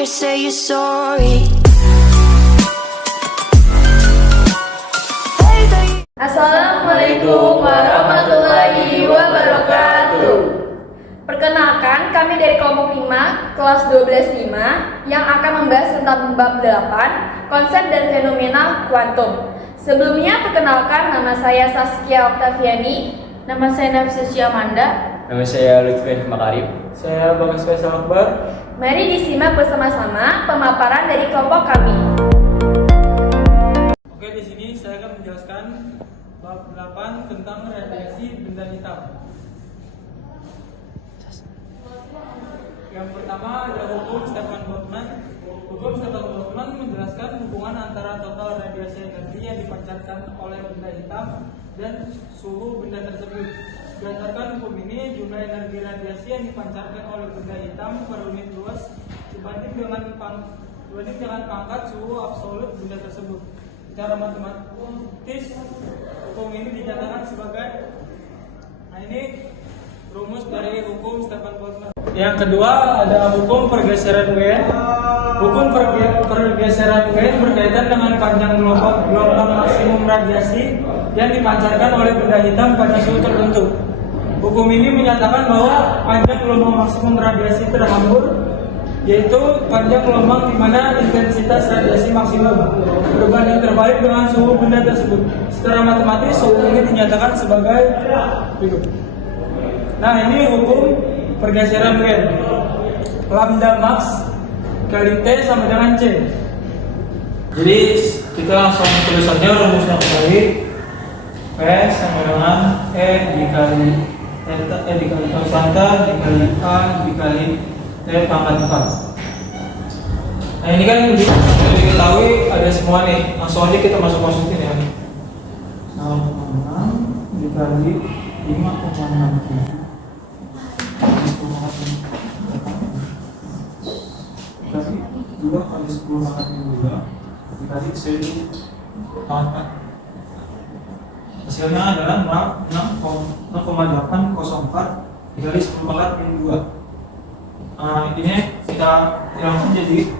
you say you're sorry. Assalamualaikum warahmatullahi wabarakatuh. Perkenalkan, kami dari kelompok 5, kelas 12-5 yang akan membahas tentang bab 8, konsep dan fenomena kuantum. Sebelumnya, perkenalkan, nama saya Saskia Oktaviani. Nama saya Nafisa Amanda. Nama saya Lutfi Makarim. Saya Bagas Faisal Akbar. Mari disimak bersama-sama pemaparan dari kelompok kami. Oke, di sini saya akan menjelaskan bab 8 tentang radiasi benda hitam. Yang pertama ada hukum Stefan Boltzmann. Hukum Stefan Boltzmann menjelaskan hubungan antara total radiasi energi yang dipancarkan oleh benda hitam dan suhu benda tersebut. Berdasarkan hukum ini, jumlah energi radiasi yang dipancarkan oleh benda hitam per unit luas dibanding dengan pangkat suhu absolut benda tersebut. Secara matematis, hukum ini dinyatakan sebagai, ini rumus dari hukum Stefan Boltzmann. Yang kedua ada hukum pergeseran Wien. Hukum pergeseran Wien berkaitan dengan panjang gelombang maksimum radiasi yang dipancarkan oleh benda hitam pada suhu tertentu. Hukum ini menyatakan bahwa panjang gelombang maksimum radiasi terhambur, yaitu panjang gelombang di mana intensitas radiasi maksimum berbanding terbalik dengan suhu benda tersebut. Secara matematis, hukum ini dinyatakan sebagai berikut. Nah, ini hukum pergeseran Wien. Lambda max kali T sama dengan C. Jadi kita langsung tulis saja rumusnya kembali. P sama dengan E dikali konstanta dikali A dikali T pangkat 4. Nah, ini kan diketahui ada semua nih. Langsung aja kita masukin ya. 0,6 dikali 5,6. Dikali 2 kali 10 pangkat 2 dikali 10 pangkat 4. Hasilnya adalah 0,804 dikali 10 pangkat 2. Ini kita hilangkan jadi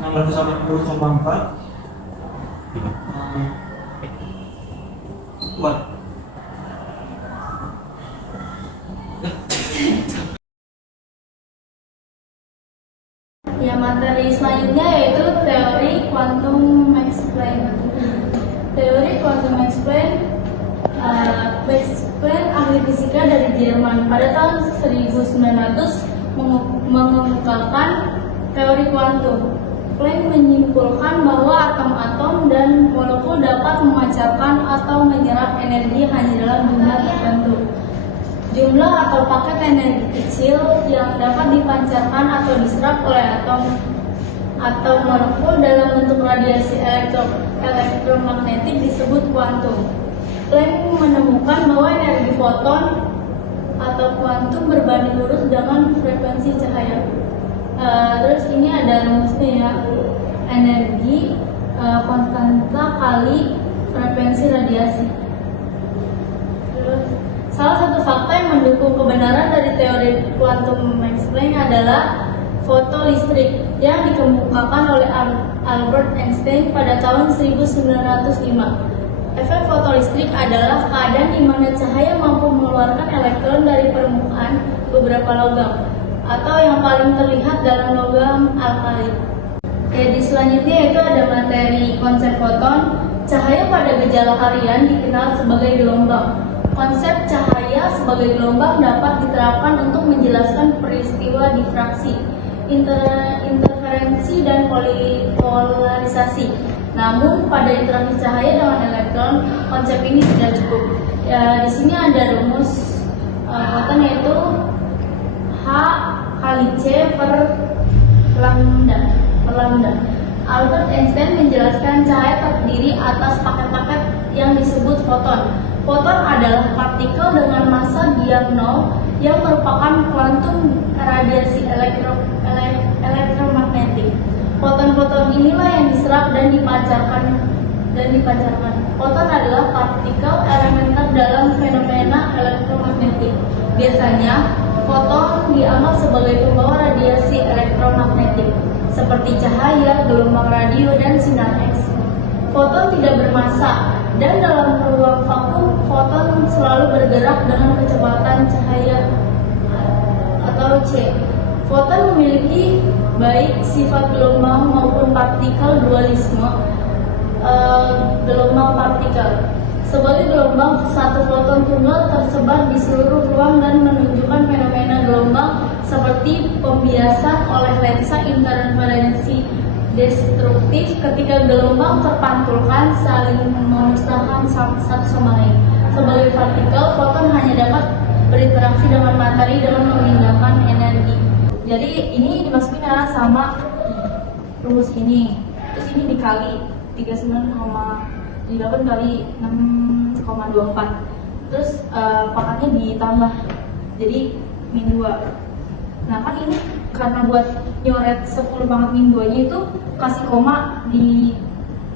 680,4 watt. Ya, materi selanjutnya yaitu teori quantum explain. Teori quantum explain ahli fisika dari Jerman pada tahun 1900 mengemukakan teori kuantum. Planck menyimpulkan bahwa atom-atom dan molekul dapat memancarkan atau menyerap energi hanya dalam jumlah tertentu. Jumlah atau paket energi kecil yang dapat dipancarkan atau diserap oleh atom atau molekul dalam bentuk radiasi elektromagnetik disebut kuantum. Planck menemukan bahwa energi foton atau kuantum berbanding lurus dengan frekuensi cahaya. Terus ini ada rumusnya ya, energi konstanta kali frekuensi radiasi. Terus salah satu fakta yang mendukung kebenaran dari teori quantum explain adalah fotolistrik yang dikemukakan oleh Albert Einstein pada tahun 1905. Efek fotolistrik adalah keadaan di mana cahaya mampu mengeluarkan elektron dari permukaan beberapa logam atau yang paling terlihat dalam logam alkali. Jadi selanjutnya itu ada materi konsep foton. Cahaya pada gejala harian dikenal sebagai gelombang. Konsep cahaya sebagai gelombang dapat diterapkan untuk menjelaskan peristiwa difraksi, interferensi dan polarisasi. Namun pada interaksi cahaya dengan elektron, konsep ini tidak cukup. Ya, di sini ada rumus foton yaitu H kali C per lambda. Albert Einstein menjelaskan cahaya terdiri atas paket-paket yang disebut foton. Foton adalah partikel dengan massa biak nol yang merupakan kuantum radiasi elektromagnetik. Foton-foton inilah yang diserap dan dipancarkan. Foton adalah partikel elementer dalam fenomena elektromagnetik. Biasanya, foton dianggap sebagai pembawa radiasi elektromagnetik. seperti cahaya, gelombang radio, dan sinar X. Foton tidak bermassa, dan dalam ruang vakum, foton selalu bergerak dengan kecepatan cahaya atau C. Foton memiliki baik sifat gelombang maupun partikel dualisme gelombang partikel. Sebagai gelombang, satu foton tunggal tersebar di seluruh ruang dan menunjukkan fenomena gelombang seperti pembiasan oleh lensa interferensi destruktif ketika gelombang terpantulkan saling memusnahkan satu sama lain. Sebagai partikel, foton hanya dapat berinteraksi dengan materi dengan memindahkan energi. Jadi ini dimasukin ya sama rumus ini. Terus ini dikali 39,8 kali 6,24. Terus pangkatnya ditambah jadi min 2. Nah kan ini karena buat nyoret 10 pangkat min 2 nya itu kasih koma di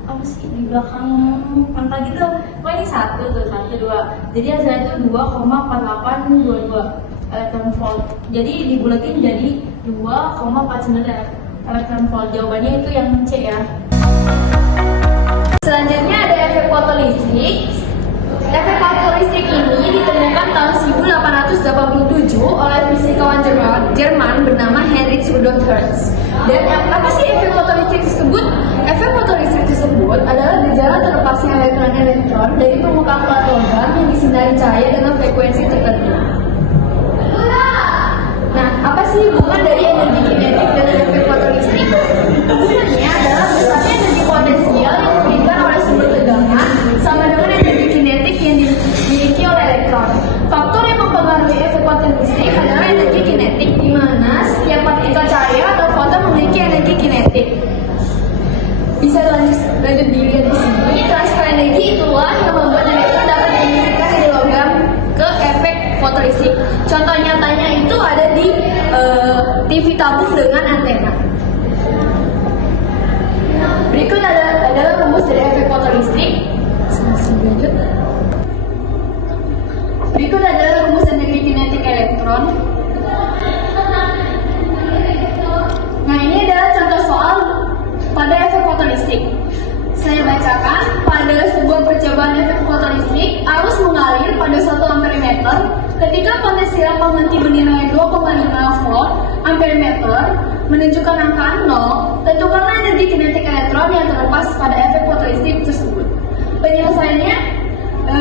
apa sih di belakang angka gitu. Wah ini 1 tuh 1 2. Jadi hasilnya itu 2,4822 elektron volt. Jadi dibulatin jadi 2,49 elektron volt. Jawabannya itu yang C ya. Selanjutnya ada efek fotolistrik. Efek fotolistrik ini ditemukan tahun 1887 oleh fisikawan Jerman bernama Heinrich Rudolf Hertz. Dan apa sih efek fotolistrik tersebut? Efek fotolistrik tersebut adalah gejala terlepasnya elektron-elektron dari permukaan plat logam yang disinari cahaya dengan frekuensi tertentu. Nah, apa sih hubungan dari energi kinetik dan efek fotolistrik? Hubungannya adalah besarnya energi potensial yang diberikan oleh sumber tegangan sama dengan energi kinetik yang dimiliki oleh elektron. Faktor yang mempengaruhi efek fotolistrik adalah energi kinetik, di mana setiap partikel cahaya atau foton memiliki energi kinetik. Bisa lanjut dilihat di sini. Transfer energi itulah yang membuat elektron dapat diinginkan dari logam ke efek fotolistrik. Contoh nyatanya itu ada di TV tabung dengan antena. Berikut adalah rumus dari efek fotolistrik. Berikut adalah rumus energi kinetik elektron. Nah, ini adalah contoh soal pada efek fotolistrik. Saya bacakan, pada sebuah percobaan efek fotolistrik, arus mengalir pada 1 ampere meter ketika potensial penghenti bernilai 2,5 volt ampere meter menunjukkan angka 0, tentukanlah energi kinetik elektron yang terlepas pada efek fotolistrik tersebut. Penyelesaiannya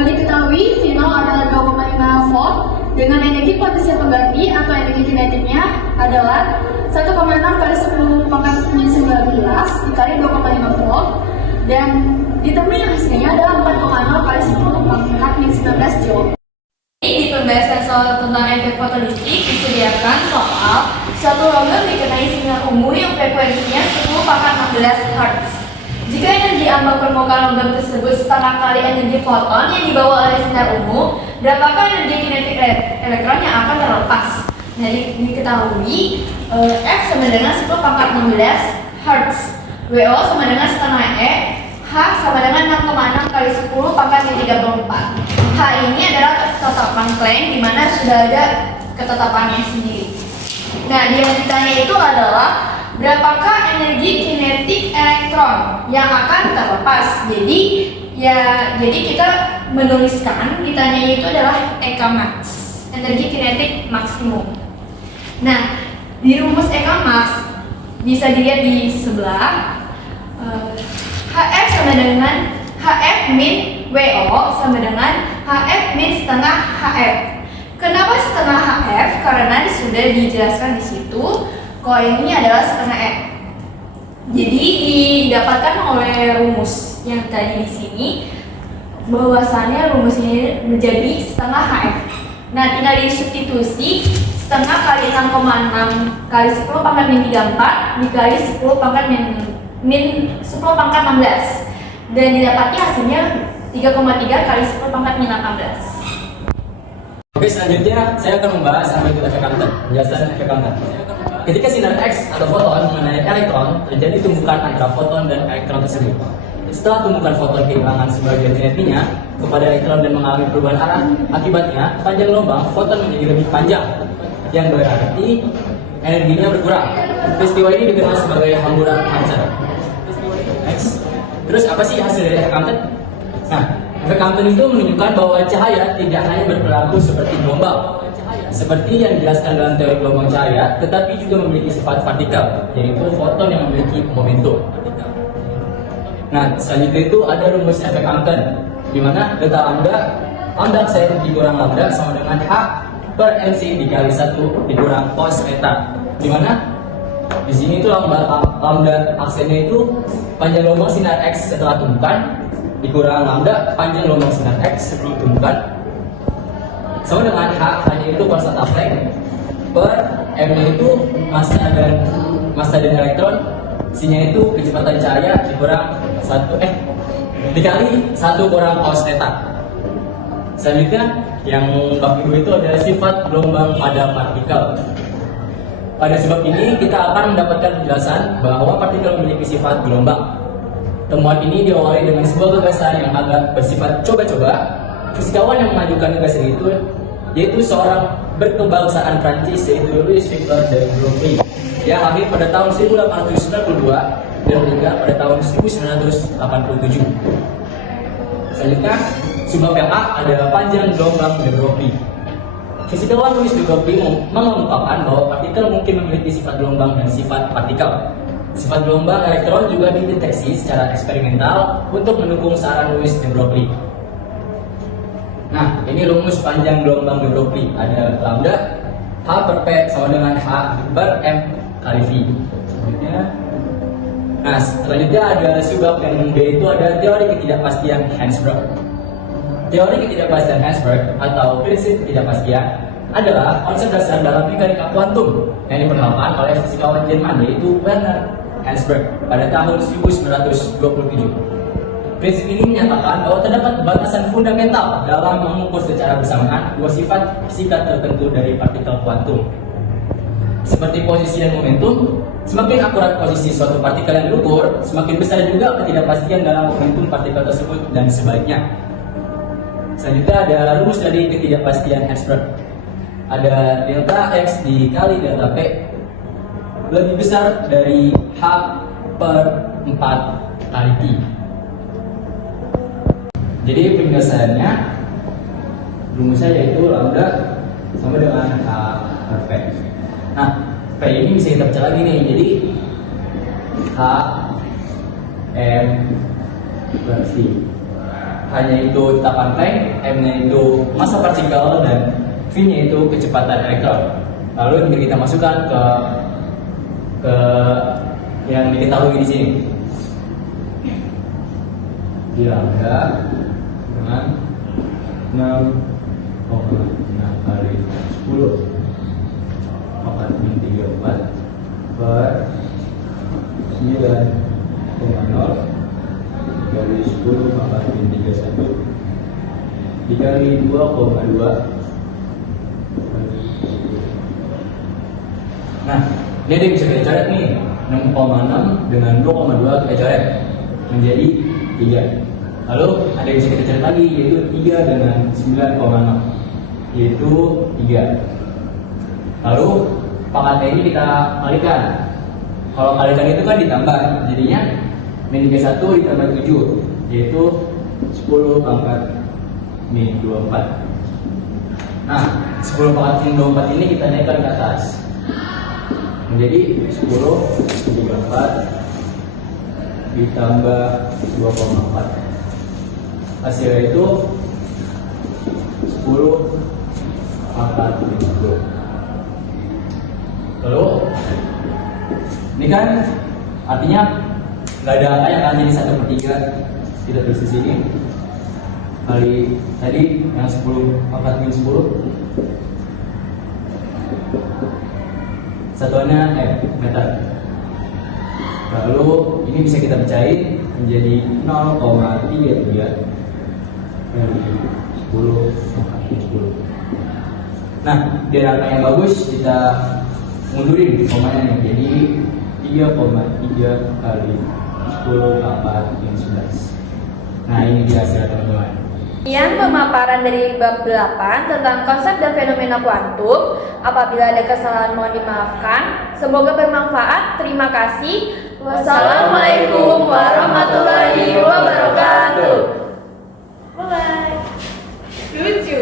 diketahui final adalah 2,5 volt dengan energi potensial pengganti atau energi kinetiknya adalah 1,6 kali 10 pangkat min 19 dikali 2,5 volt dan ditemui hasilnya adalah 4,0 kali 10 pangkat min 19 joule. Di pembahasan soal tentang efek fotolistrik disediakan soal suatu logam dikenai sinar ungu yang frekuensinya 10 pangkat 16 Hz. Jika energi ambang permukaan logam tersebut setengah kali energi foton yang dibawa oleh sinar ungu, berapakah energi kinetik elektron yang akan terlepas? Nah, diketahui F sama dengan 10 pangkat 16 Hz, WO sama dengan setengah E, H sama dengan 6,6 kali 10 pangkat min 34. H ini adalah ketetapan Planck di mana sudah ada ketetapannya sendiri. Nah, yang ditanya itu adalah berapakah energi kinetik elektron yang akan terlepas. Jadi kita menuliskan ditanya itu adalah EK max, energi kinetik maksimum. Nah, di rumus EK max bisa dilihat di sebelah. HF sama dengan HF min WO sama dengan HF min setengah HF. Kenapa setengah HF? Karena sudah dijelaskan di situ kalau ini adalah setengah E. Jadi didapatkan oleh rumus yang tadi di sini bahwasannya rumus ini menjadi setengah HF. Nah, tinggal disubstitusi setengah kali 6,6 kali 10 pangkat min 34 dikali 10 pangkat min 10 pangkat 16 dan didapati hasilnya 3,3 kali 10 pangkat min 18. Oke, selanjutnya saya akan membahas apa itu efek Cantor. Penjelasan efek Cantor. Ketika sinar X atau foton mengenai elektron, terjadi tumbukan antara foton dan elektron tersebut. Setelah tumbukan foton kehilangan sebagian energinya kepada elektron dan mengalami perubahan arah, akibatnya panjang gelombang foton menjadi lebih panjang, yang berarti energinya berkurang. Peristiwa ini dikenal sebagai hamburan Hansen. Next. Terus apa sih hasil dari efek Compton? Nah, efek Compton itu menunjukkan bahwa cahaya tidak hanya berperilaku seperti gelombang, seperti yang dijelaskan dalam teori gelombang cahaya, tetapi juga memiliki sifat partikel, yaitu foton yang memiliki momentum. Nah, selanjutnya itu ada rumus efek Compton, di mana delta lambda X dikurang lambda sama dengan H per MC dikali 1 dikurang cos theta, di mana di sini itu lambda aksennya itu panjang gelombang sinar X setelah tumbukan dikurang lambda panjang gelombang sinar X sebelum tumbukan sama dengan H hanya itu konstanta Planck per M-nya itu massa dan elektron, C-nya itu kecepatan cahaya dikurang dikali 1 kurang cos theta. Selanjutnya yang bab kedua itu adalah sifat gelombang pada partikel. Pada sebab ini kita akan mendapatkan penjelasan bahwa partikel memiliki sifat gelombang. Temuan ini diawali dengan sebuah gagasan yang agak bersifat coba-coba. Fisikawan yang mengajukan gagasan itu yaitu seorang berkebangsaan Prancis, yaitu Louis Victor de Broglie, yang lahir pada tahun 1892 dan meninggal pada tahun 1987. Selanjutnya, sebab yang A adalah panjang gelombang de Broglie. Fisikawan Louis de Broglie mengungkapkan bahwa partikel mungkin memiliki sifat gelombang dan sifat partikel. Sifat gelombang elektron juga dideteksi secara eksperimental untuk mendukung saran Louis de Broglie. Nah, ini rumus panjang gelombang de Broglie. Ada lambda H per P sama dengan H per M kali V. Selanjutnya ada sebab yang B itu ada teori ketidakpastian Hansberg. Teori ketidakpastian Hansberg atau prinsip ketidakpastian adalah konsep dasar dalam mekanika kuantum yang diperkenalkan oleh fisikawan Jerman yaitu Werner Hansberg pada tahun 1927. Prinsip ini menyatakan bahwa terdapat batasan fundamental dalam mengukur secara bersamaan dua sifat fisika tertentu dari partikel kuantum. Seperti posisi dan momentum, semakin akurat posisi suatu partikel yang diukur, semakin besar juga ketidakpastian dalam momentum partikel tersebut dan sebaliknya. Selanjutnya ada rumus dari ketidakpastian Hansberg. Ada delta X dikali delta P lebih besar dari H per 4 kali T. Jadi penjelasannya rumusnya yaitu lambda sama dengan H per P. Nah, P ini bisa kita baca lagi nih. Jadi H M per V. Hanya itu tetapan Planck, M-nya itu massa partikel dan V-nya itu kecepatan elektron. Lalu yang kita masukkan ke yang diketahui di sini. Di lambda dengan 6,6 kali 10 4,34 per 9,0 dari 10 pangkat 31 dikali 2,2. Nah, ini ada yang bisa kita coret nih. 6,6 dengan 2,2 kita coret menjadi 3. Lalu ada yang bisa kita coret lagi yaitu 3 dengan 9,6 yaitu 3. Lalu pangkatnya ini kita kalikan. Kalau kalikan itu kan ditambah, jadinya min 1 ditambah 7 yaitu 10 pangkat min 24. Nah, 10 pangkat min 24 ini kita naikkan ke atas menjadi 10 34 ditambah 2,4. Hasilnya itu 10 pangkat min 10. Lalu ini kan artinya nggak ada angka yang akan jadi 1/3. Kita tulis di sini kali tadi yang 10 pangkat min 10 satuannya meter. Lalu ini bisa kita pecahin menjadi 0,33 dari 10 pangkat min 10. Nah, biar angka yang bagus kita mundurin komanya nih, jadi 3,3 kali 10 pangkat min 11. Nah, ini dia hasilnya teman-teman. Sekian pemaparan dari bab 8 tentang konsep dan fenomena kuantum. Apabila ada kesalahan mohon dimaafkan. Semoga bermanfaat. Terima kasih. Wassalamualaikum warahmatullahi wabarakatuh. Bye. Lucu.